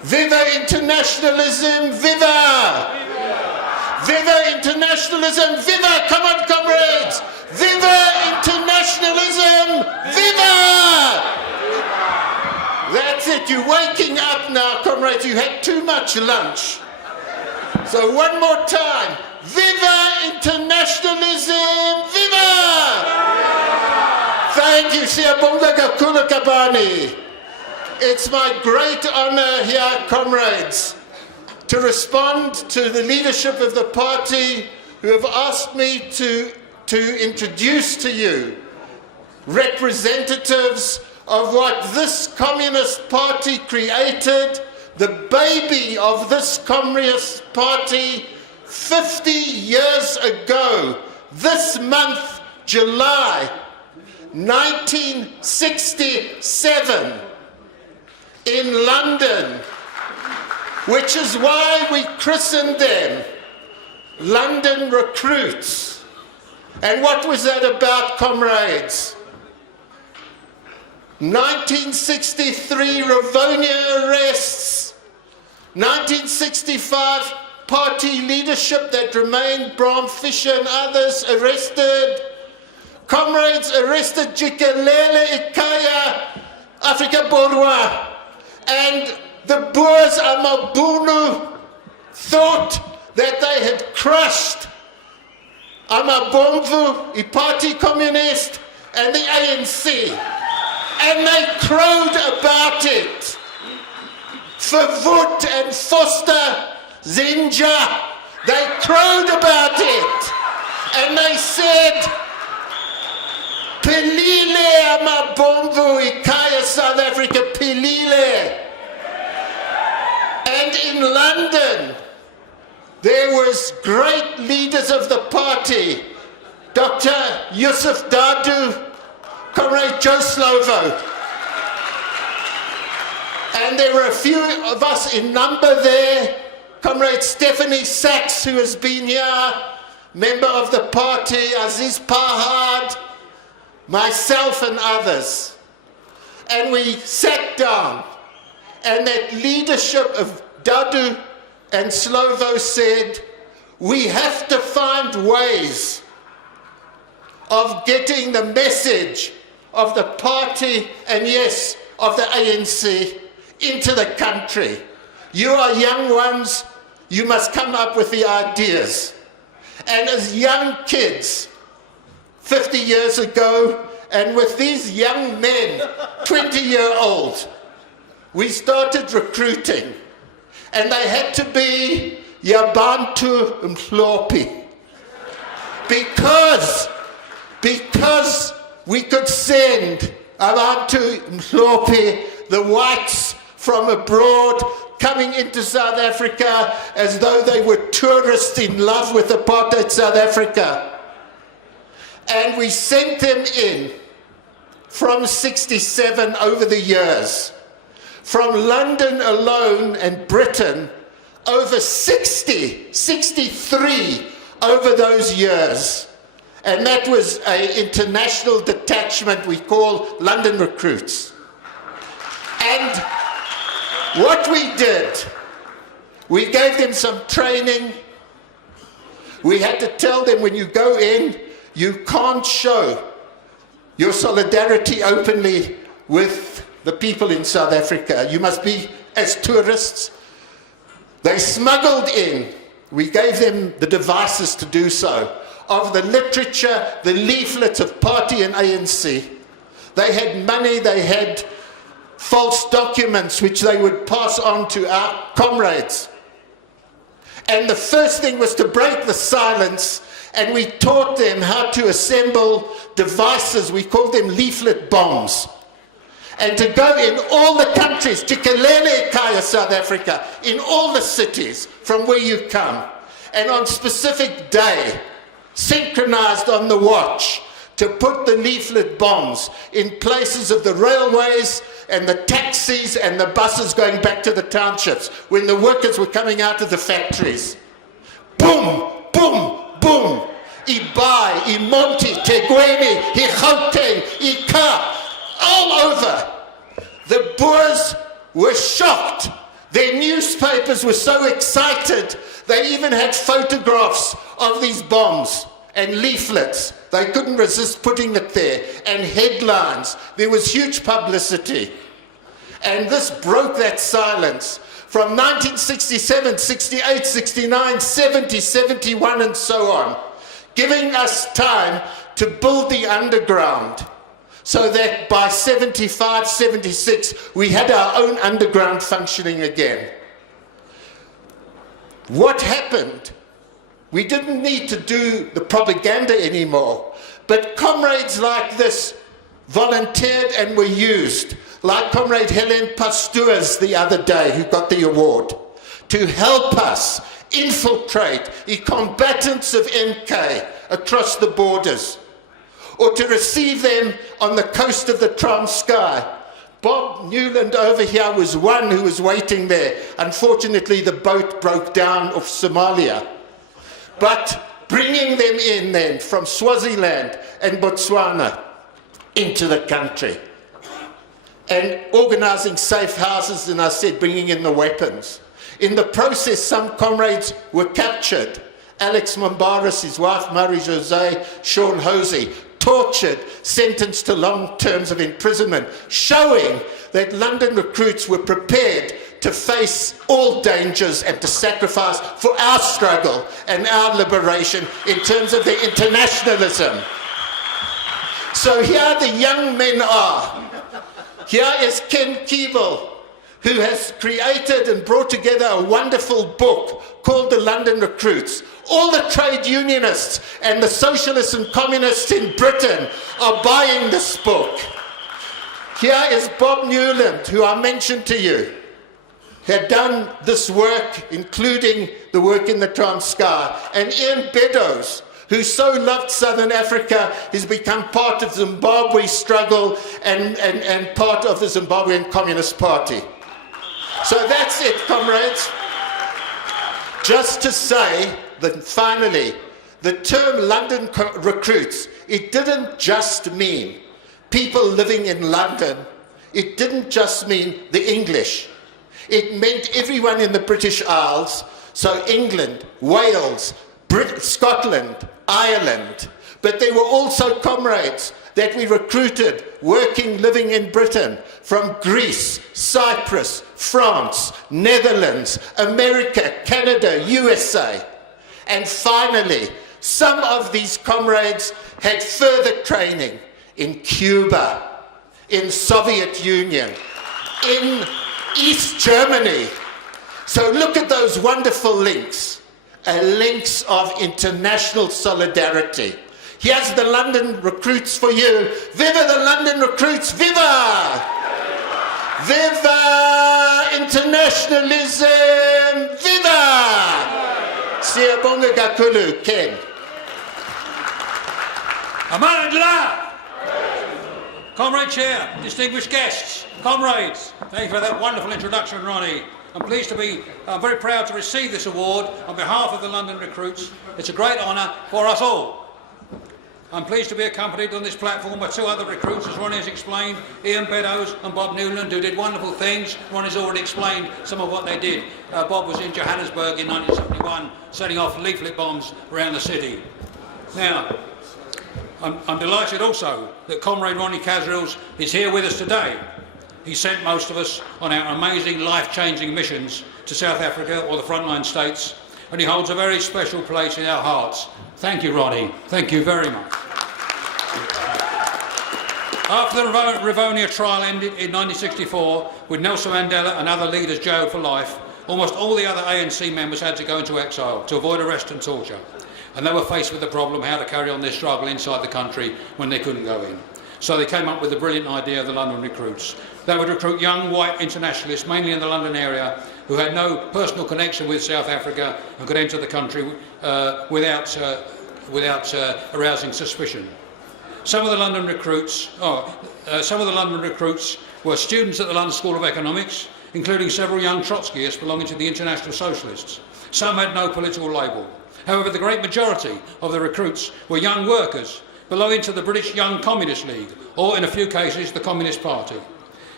Viva internationalism, viva! Viva internationalism, viva! Come on, comrades! Viva internationalism, viva! That's it, you're waking up now, comrades. You had too much lunch. So one more time. Viva internationalism, viva! Thank you, Siyabonga kakhulu Kabani. It's my great honor here, comrades, to respond to the leadership of the party who have asked me to introduce to you representatives of what this Communist Party created, the baby of this Communist Party 50 years ago, this month, July 1967, in London, which is why we christened them London Recruits. And what was that about, comrades? 1963 Rivonia arrests, 1965 party leadership that remained, Bram Fisher and others arrested, comrades arrested, Jikelele Ikaya, Afrika Borwa, and the Boers Amabunu thought that they had crushed Amabomvu, the Party Communist, and the ANC. And they crowed about it. Verwoerd and Foster Zinja, they crowed about it. And they said, Pilile Amabomvu, Ikaya, South Africa, Pilile. And in London, there was great leaders of the party, Dr. Yusuf Dadu, Comrade Joe Slovo. And there were a few of us in number there, Comrade Stephanie Sachs, who has been here, member of the party, Aziz Pahad, myself and others. And we sat down, and that leadership of Dadu and Slovo said, we have to find ways of getting the message of the party and yes, of the ANC into the country. You are young ones, you must come up with the ideas. And as young kids, 50 years ago, and with these young men, 20-year-olds, we started recruiting. And they had to be Yabantu Mhlopi. Because we could send Abantu Mhlopi, the whites from abroad, coming into South Africa as though they were tourists in love with apartheid South Africa. And we sent them in from 67 over the years. From London alone and Britain, over 63 over those years. And that was an international detachment we call London Recruits. And what we did, we gave them some training. We had to tell them, when you go in, you can't show your solidarity openly with the people in South Africa. You must be as tourists. They smuggled in, we gave them the devices to do so, of the literature, the leaflets of party and ANC. They had money, they had false documents which they would pass on to our comrades. And the first thing was to break the silence, and we taught them how to assemble devices. We called them leaflet bombs. And to go in all the countries, Jikelele Kaya, South Africa, in all the cities from where you come, and on specific day, synchronized on the watch, to put the leaflet bombs in places of the railways and the taxis and the buses going back to the townships when the workers were coming out of the factories. Boom, boom, boom. Ibai, Imonti, Tegweni, Gauteng, Ika, all over. The Boers were shocked. Their newspapers were so excited, they even had photographs of these bombs and leaflets. They couldn't resist putting it there, and headlines. There was huge publicity. And this broke that silence. From 1967, 68, 69, 70, 71, and so on, giving us time to build the underground, so that by 75, 76, we had our own underground functioning again. What happened? We didn't need to do the propaganda anymore, but comrades like this volunteered and were used, like Comrade Helen Pasteur's the other day, who got the award, to help us infiltrate the combatants of MK across the borders, or to receive them on the coast of the Transkei. Bob Newland over here was one who was waiting there. Unfortunately, the boat broke down off Somalia. But bringing them in then from Swaziland and Botswana into the country, and organizing safe houses, and I said, bringing in the weapons. In the process, some comrades were captured. Alex Mombaris, his wife, Marie-José, Sean Hosey, tortured, sentenced to long terms of imprisonment, showing that London recruits were prepared to face all dangers and to sacrifice for our struggle and our liberation in terms of their internationalism. So here the young men are. Here is Ken Keable, who has created and brought together a wonderful book called The London Recruits. All the trade unionists and the socialists and communists in Britain are buying this book. Here is Bob Newland, who I mentioned to you, had done this work, including the work in the Transkei, and Ian Beddoes, who so loved Southern Africa, has become part of the Zimbabwe struggle and part of the Zimbabwean Communist Party. So that's it, comrades. Just to say that finally, the term London recruits, it didn't just mean people living in London. It didn't just mean the English. It meant everyone in the British Isles, so England, Wales, Scotland, Ireland. But there were also comrades that we recruited working, living in Britain, from Greece, Cyprus, France, Netherlands, America, Canada, USA. And finally, some of these comrades had further training in Cuba, in Soviet Union, in East Germany. So look at those wonderful links. Links of international solidarity. Here's the London recruits for you. Viva the London recruits, viva! Viva internationalism, viva! Siyabonga kakhulu, Ken. Amandla! Comrade Chair, distinguished guests, comrades, thank you for that wonderful introduction, Ronnie. I'm very proud to receive this award on behalf of the London recruits. It's a great honour for us all. I'm pleased to be accompanied on this platform by two other recruits, as Ronnie has explained, Ian Beddoes and Bob Newland, who did wonderful things. Ronnie's already explained some of what they did. Bob was in Johannesburg in 1971, setting off leaflet bombs around the city. Now, I'm delighted also that Comrade Ronnie Kasrils is here with us today. He sent most of us on our amazing, life-changing missions to South Africa or the frontline states, and he holds a very special place in our hearts. Thank you, Ronnie. Thank you very much. After the Rivonia trial ended in 1964, with Nelson Mandela and other leaders jailed for life, almost all the other ANC members had to go into exile to avoid arrest and torture. And they were faced with the problem how to carry on their struggle inside the country when they couldn't go in. So they came up with the brilliant idea of the London recruits. They would recruit young white internationalists, mainly in the London area, who had no personal connection with South Africa and could enter the country without arousing suspicion. Some of the London recruits were students at the London School of Economics, including several young Trotskyists belonging to the International Socialists. Some had no political label. However, the great majority of the recruits were young workers belonging to the British Young Communist League, or in a few cases, the Communist Party.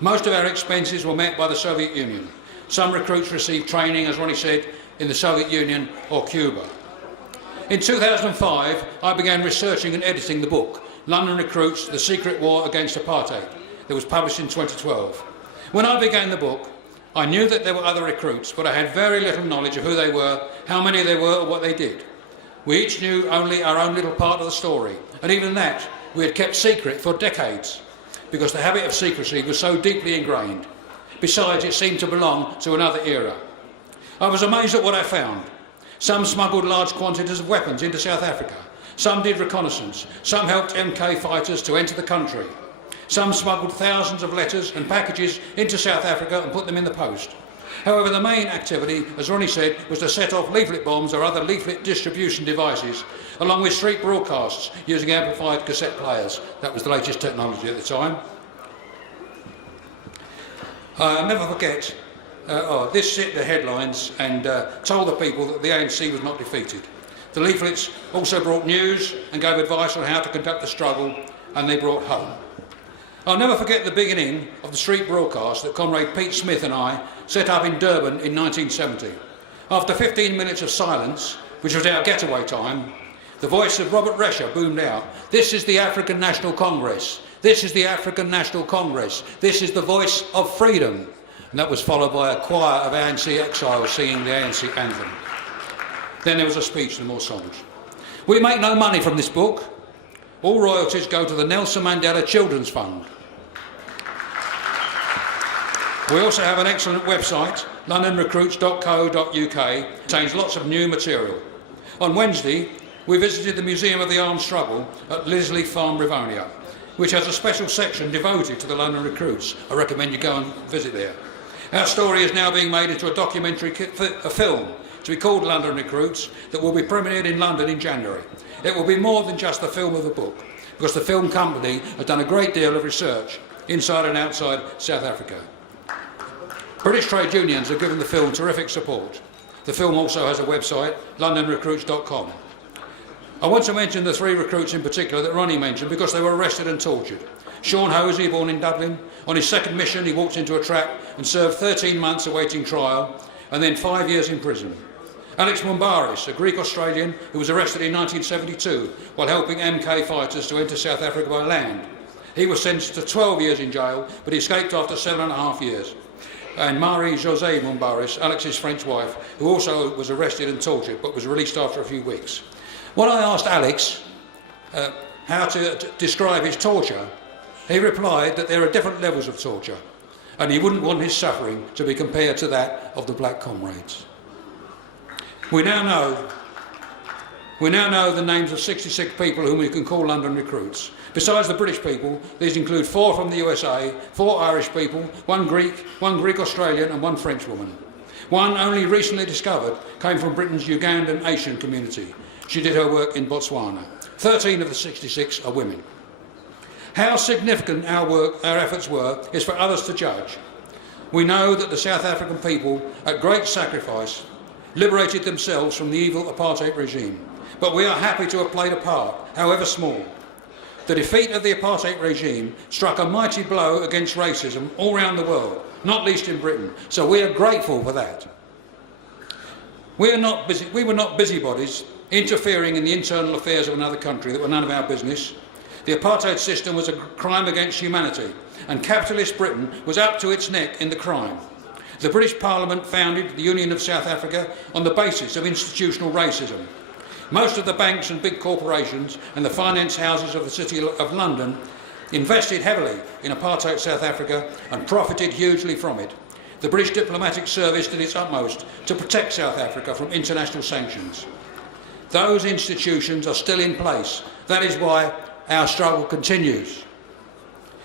Most of our expenses were met by the Soviet Union. Some recruits received training, as Ronnie said, in the Soviet Union or Cuba. In 2005, I began researching and editing the book, London Recruits, The Secret War Against Apartheid, that was published in 2012. When I began the book, I knew that there were other recruits, but I had very little knowledge of who they were, how many they were, or what they did. We each knew only our own little part of the story, and even that we had kept secret for decades, because the habit of secrecy was so deeply ingrained. Besides, it seemed to belong to another era. I was amazed at what I found. Some smuggled large quantities of weapons into South Africa. Some did reconnaissance. Some helped MK fighters to enter the country. Some smuggled thousands of letters and packages into South Africa and put them in the post. However, the main activity, as Ronnie said, was to set off leaflet bombs or other leaflet distribution devices, along with street broadcasts using amplified cassette players. That was the latest technology at the time. I'll never forget, this hit the headlines and told the people that the ANC was not defeated. The leaflets also brought news and gave advice on how to conduct the struggle, and they brought hope. I'll never forget the beginning of the street broadcast that Comrade Pete Smith and I set up in Durban in 1970. After 15 minutes of silence, which was our getaway time, the voice of Robert Rescher boomed out, "This is the African National Congress. This is the African National Congress. This is the voice of freedom." And that was followed by a choir of ANC exiles singing the ANC anthem. Then there was a speech and more songs. We make no money from this book. All royalties go to the Nelson Mandela Children's Fund. We also have an excellent website, londonrecruits.co.uk, contains lots of new material. On Wednesday, we visited the Museum of the Armed Struggle at Lisley Farm, Rivonia, which has a special section devoted to the London Recruits. I recommend you go and visit there. Our story is now being made into a documentary film to be called London Recruits that will be premiered in London in January. It will be more than just the film of the book, because the film company has done a great deal of research inside and outside South Africa. British trade unions have given the film terrific support. The film also has a website, londonrecruits.com. I want to mention the 3 recruits in particular that Ronnie mentioned because they were arrested and tortured. Sean Hosey, born in Dublin. On his second mission, he walked into a trap and served 13 months awaiting trial and then 5 years in prison. Alex Mumbaris, a Greek-Australian who was arrested in 1972 while helping MK fighters to enter South Africa by land. He was sentenced to 12 years in jail, but he escaped after 7.5 years. And Marie-Josée Mumbaris, Alex's French wife, who also was arrested and tortured, but was released after a few weeks. When I asked Alex how to describe his torture, he replied that there are different levels of torture, and he wouldn't want his suffering to be compared to that of the black comrades. We now know the names of 66 people whom we can call London Recruits. Besides the British people, these include 4 from the USA, 4 Irish people, 1 Greek, 1 Greek-Australian and 1 French woman. One, only recently discovered, came from Britain's Ugandan Asian community. She did her work in Botswana. 13 of the 66 are women. How significant our efforts were is for others to judge. We know that the South African people, at great sacrifice, liberated themselves from the evil apartheid regime. But we are happy to have played a part, however small. The defeat of the apartheid regime struck a mighty blow against racism all around the world, not least in Britain, so we are grateful for that. We were not busybodies interfering in the internal affairs of another country that were none of our business. The apartheid system was a crime against humanity, and capitalist Britain was up to its neck in the crime. The British Parliament founded the Union of South Africa on the basis of institutional racism. Most of the banks and big corporations and the finance houses of the City of London invested heavily in apartheid South Africa and profited hugely from it. The British diplomatic service did its utmost to protect South Africa from international sanctions. Those institutions are still in place. That is why our struggle continues.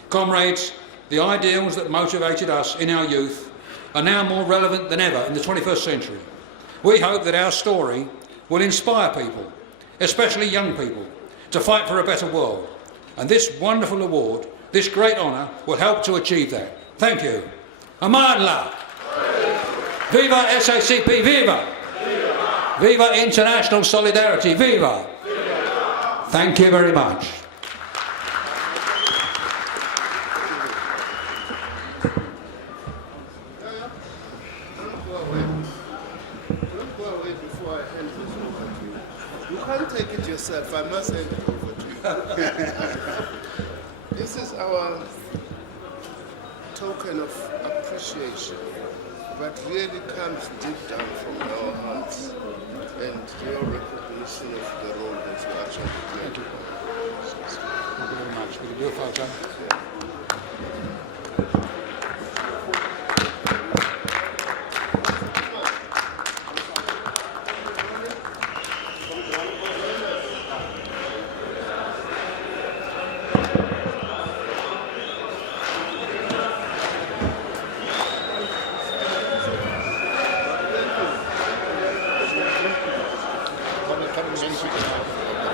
Comrades, the ideals that motivated us in our youth are now more relevant than ever in the 21st century. We hope that our story will inspire people, especially young people, to fight for a better world. And this wonderful award, this great honour, will help to achieve that. Thank you. Amandla. Viva SACP, viva! Viva! Viva international solidarity, viva! Viva! Thank you very much. Don't go away before I hand this over to you. You can't take it yourself. I must hand it over to you. This is our token of appreciation, but really comes deep down from our hearts and your recognition of the role that you actually play. Thank you. Thank you very much. We can do a photo.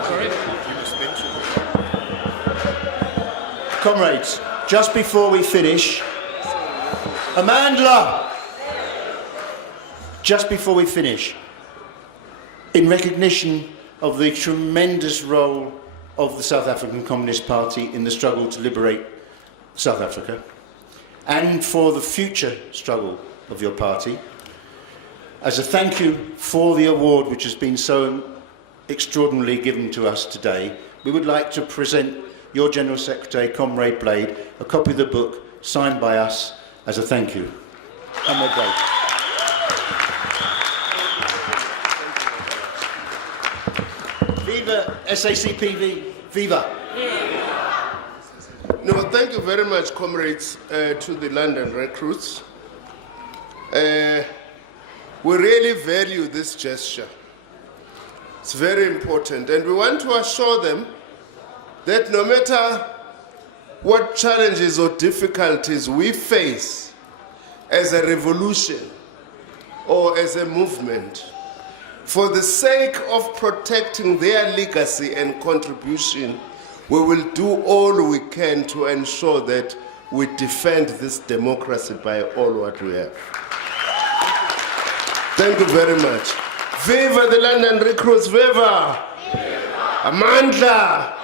Sorry? Comrades, just before we finish, Amandla, just before we finish, in recognition of the tremendous role of the South African Communist Party in the struggle to liberate South Africa, and for the future struggle of your party, as a thank you for the award which has been so extraordinarily given to us today, we would like to present your General Secretary, Comrade Blade, a copy of the book signed by us as a thank you. Comrade Blade. Viva SACP, viva! No, thank you very much, comrades, to the London recruits. We really value this gesture. It's very important, and we want to assure them that no matter what challenges or difficulties we face as a revolution or as a movement, for the sake of protecting their legacy and contribution, we will do all we can to ensure that we defend this democracy by all what we have. Thank you very much. Viva the London recruits, viva! Amandla!